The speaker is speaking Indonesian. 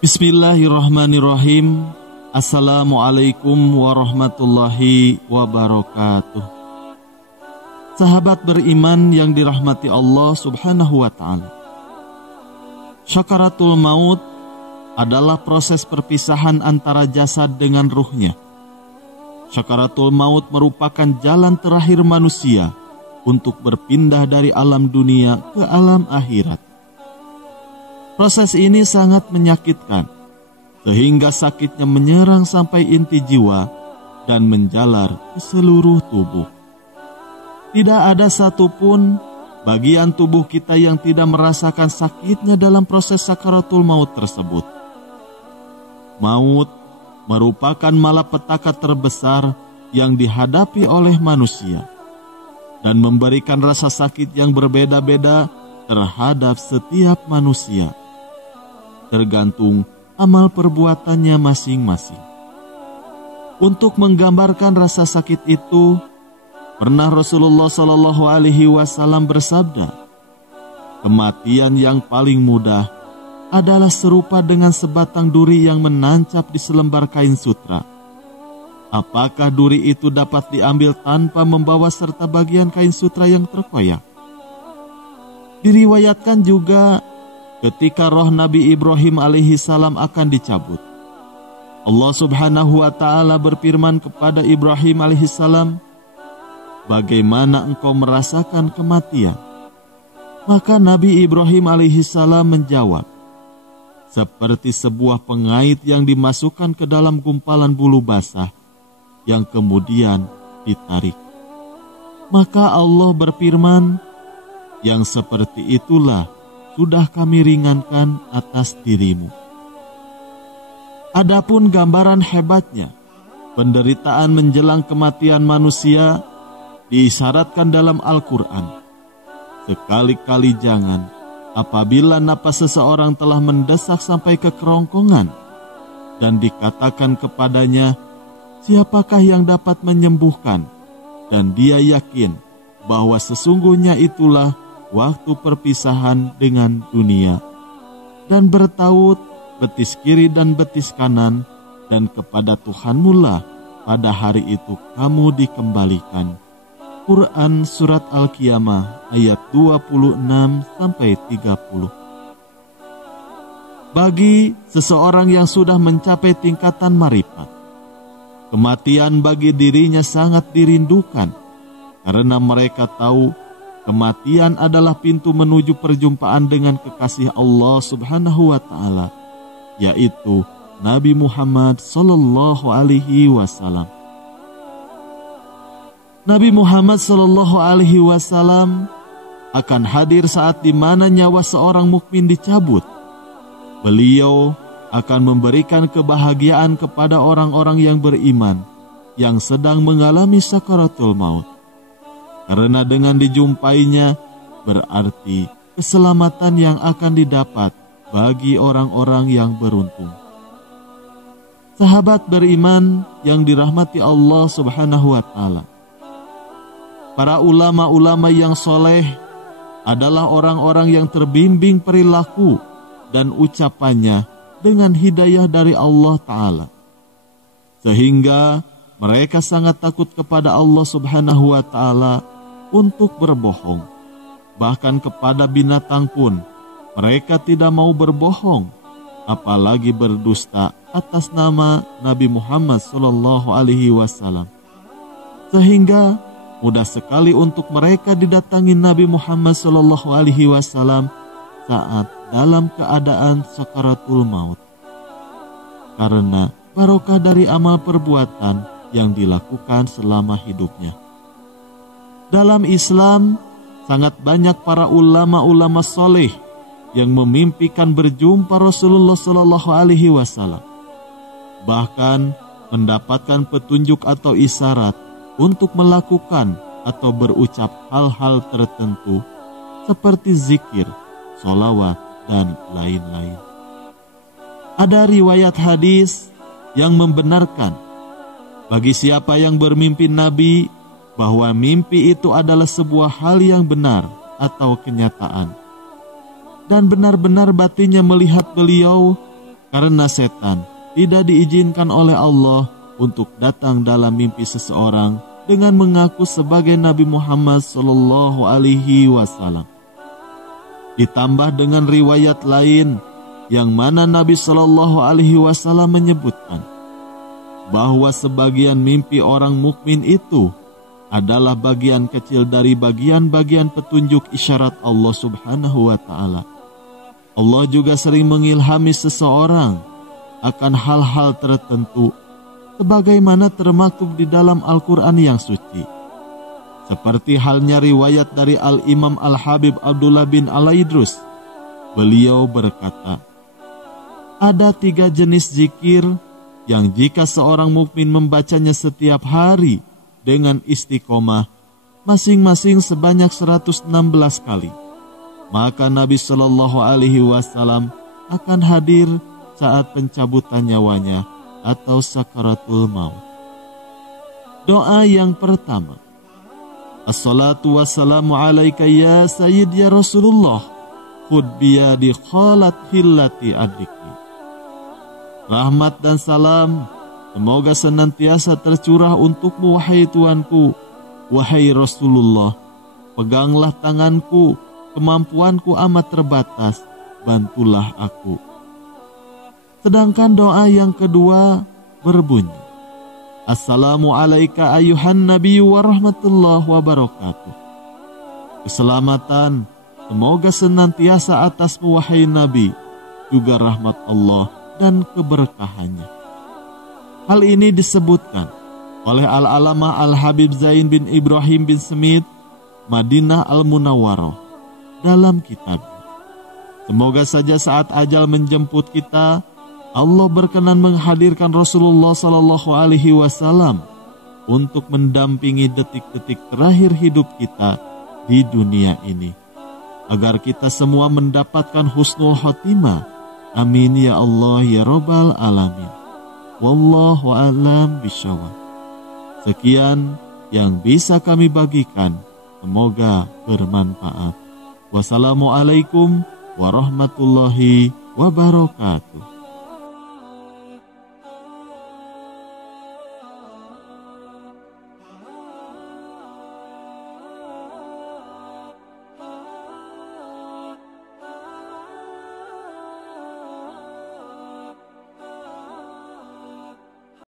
Bismillahirrahmanirrahim. Assalamualaikum warahmatullahi wabarakatuh. Sahabat beriman yang dirahmati Allah subhanahu wa ta'ala. Sakaratul maut adalah proses perpisahan antara jasad dengan ruhnya. Sakaratul maut merupakan jalan terakhir manusia untuk berpindah dari alam dunia ke alam akhirat. Proses ini sangat menyakitkan, sehingga sakitnya menyerang sampai inti jiwa dan menjalar ke seluruh tubuh. Tidak ada satupun bagian tubuh kita yang tidak merasakan sakitnya dalam proses sakaratul maut tersebut. Maut merupakan malapetaka terbesar yang dihadapi oleh manusia dan memberikan rasa sakit yang berbeda-beda terhadap setiap manusia, tergantung amal perbuatannya masing-masing. Untuk menggambarkan rasa sakit itu, pernah Rasulullah SAW bersabda, kematian yang paling mudah adalah serupa dengan sebatang duri yang menancap di selembar kain sutra. Apakah duri itu dapat diambil tanpa membawa serta bagian kain sutra yang terkoyak? Diriwayatkan juga ketika roh Nabi Ibrahim alaihissalam akan dicabut, Allah subhanahu wa ta'ala berfirman kepada Ibrahim alaihissalam, bagaimana engkau merasakan kematian? Maka Nabi Ibrahim alaihissalam menjawab, seperti sebuah pengait yang dimasukkan ke dalam gumpalan bulu basah yang kemudian ditarik. Maka Allah berfirman, yang seperti itulah sudah kami ringankan atas dirimu. Adapun gambaran hebatnya penderitaan menjelang kematian manusia diisyaratkan dalam Al-Quran. Sekali-kali jangan apabila napas seseorang telah mendesak sampai ke kerongkongan dan dikatakan kepadanya, siapakah yang dapat menyembuhkan? Dan dia yakin bahwa sesungguhnya itulah waktu perpisahan dengan dunia, dan bertaut betis kiri dan betis kanan, dan kepada Tuhanmu lah pada hari itu kamu dikembalikan. Quran Surat Al-Qiyamah ayat 26-30. Bagi seseorang yang sudah mencapai tingkatan marifat, kematian bagi dirinya sangat dirindukan, karena mereka tahu kematian adalah pintu menuju perjumpaan dengan kekasih Allah subhanahu wa ta'ala, yaitu Nabi Muhammad sallallahu alaihi wasallam. Nabi Muhammad sallallahu alaihi wasallam akan hadir saat di mana nyawa seorang mukmin dicabut. Beliau akan memberikan kebahagiaan kepada orang-orang yang beriman yang sedang mengalami sakaratul maut. Karena dengan dijumpainya berarti keselamatan yang akan didapat bagi orang-orang yang beruntung. Sahabat beriman yang dirahmati Allah subhanahu wa ta'ala, para ulama-ulama yang soleh adalah orang-orang yang terbimbing perilaku dan ucapannya dengan hidayah dari Allah Ta'ala, sehingga mereka sangat takut kepada Allah subhanahu wa ta'ala untuk berbohong. Bahkan kepada binatang pun mereka tidak mau berbohong, apalagi berdusta atas nama Nabi Muhammad sallallahu alaihi wasallam. Sehingga mudah sekali untuk mereka didatangi Nabi Muhammad sallallahu alaihi wasallam saat dalam keadaan sakaratul maut, karena barokah dari amal perbuatan yang dilakukan selama hidupnya. Dalam Islam, sangat banyak para ulama-ulama soleh yang memimpikan berjumpa Rasulullah Sallallahu Alaihi Wasallam, bahkan mendapatkan petunjuk atau isyarat untuk melakukan atau berucap hal-hal tertentu seperti zikir, sholawat, dan lain-lain. Ada riwayat hadis yang membenarkan bagi siapa yang bermimpi Nabi bahwa mimpi itu adalah sebuah hal yang benar atau kenyataan, dan benar-benar batinnya melihat beliau Karena setan tidak diizinkan oleh Allah untuk datang dalam mimpi seseorang dengan mengaku sebagai Nabi Muhammad Sallallahu Alaihi Wasallam. Ditambah dengan riwayat lain yang mana Nabi Sallallahu Alaihi Wasallam menyebutkan bahwa sebagian mimpi orang mukmin itu adalah bagian kecil dari bagian-bagian petunjuk isyarat Allah Subhanahu wa Ta'ala. Allah juga sering mengilhami seseorang akan hal-hal tertentu sebagaimana termaktub di dalam Al-Quran yang suci. Seperti halnya riwayat dari Al-Imam Al-Habib Abdullah bin Al-Idrus. Beliau berkata, ada 3 jenis zikir yang jika seorang mukmin membacanya setiap hari dengan istiqomah, masing-masing sebanyak 116 kali, maka Nabi Shallallahu Alaihi Wasallam akan hadir saat pencabutan nyawanya atau sakaratul maut. Doa yang pertama, Assalatu wassalamu alaika ya Sayyid ya Rasulullah, khud biyadi khalat hillati adiki. Rahmat dan salam semoga senantiasa tercurah untukmu wahai Tuanku, wahai Rasulullah. Peganglah tanganku, kemampuanku amat terbatas, bantulah aku. Sedangkan doa yang kedua berbunyi, Assalamu alaika ayuhan nabiyyu wa rahmatullahi wa barakatuh. Keselamatan semoga senantiasa atasmu wahai Nabi, juga rahmat Allah dan keberkahannya. Hal ini disebutkan oleh Al-Alamah Al-Habib Zain bin Ibrahim bin Semit Madinah Al-Munawwarah dalam kitab. Semoga saja saat ajal menjemput kita, Allah berkenan menghadirkan Rasulullah Sallallahu Alaihi Wasallam untuk mendampingi detik-detik terakhir hidup kita di dunia ini, agar kita semua mendapatkan husnul khotimah. Amin ya Allah ya Rabbal Alamin. Wallahu a'lam bishawab. Sekian yang bisa kami bagikan, semoga bermanfaat. Wassalamualaikum warahmatullahi wabarakatuh.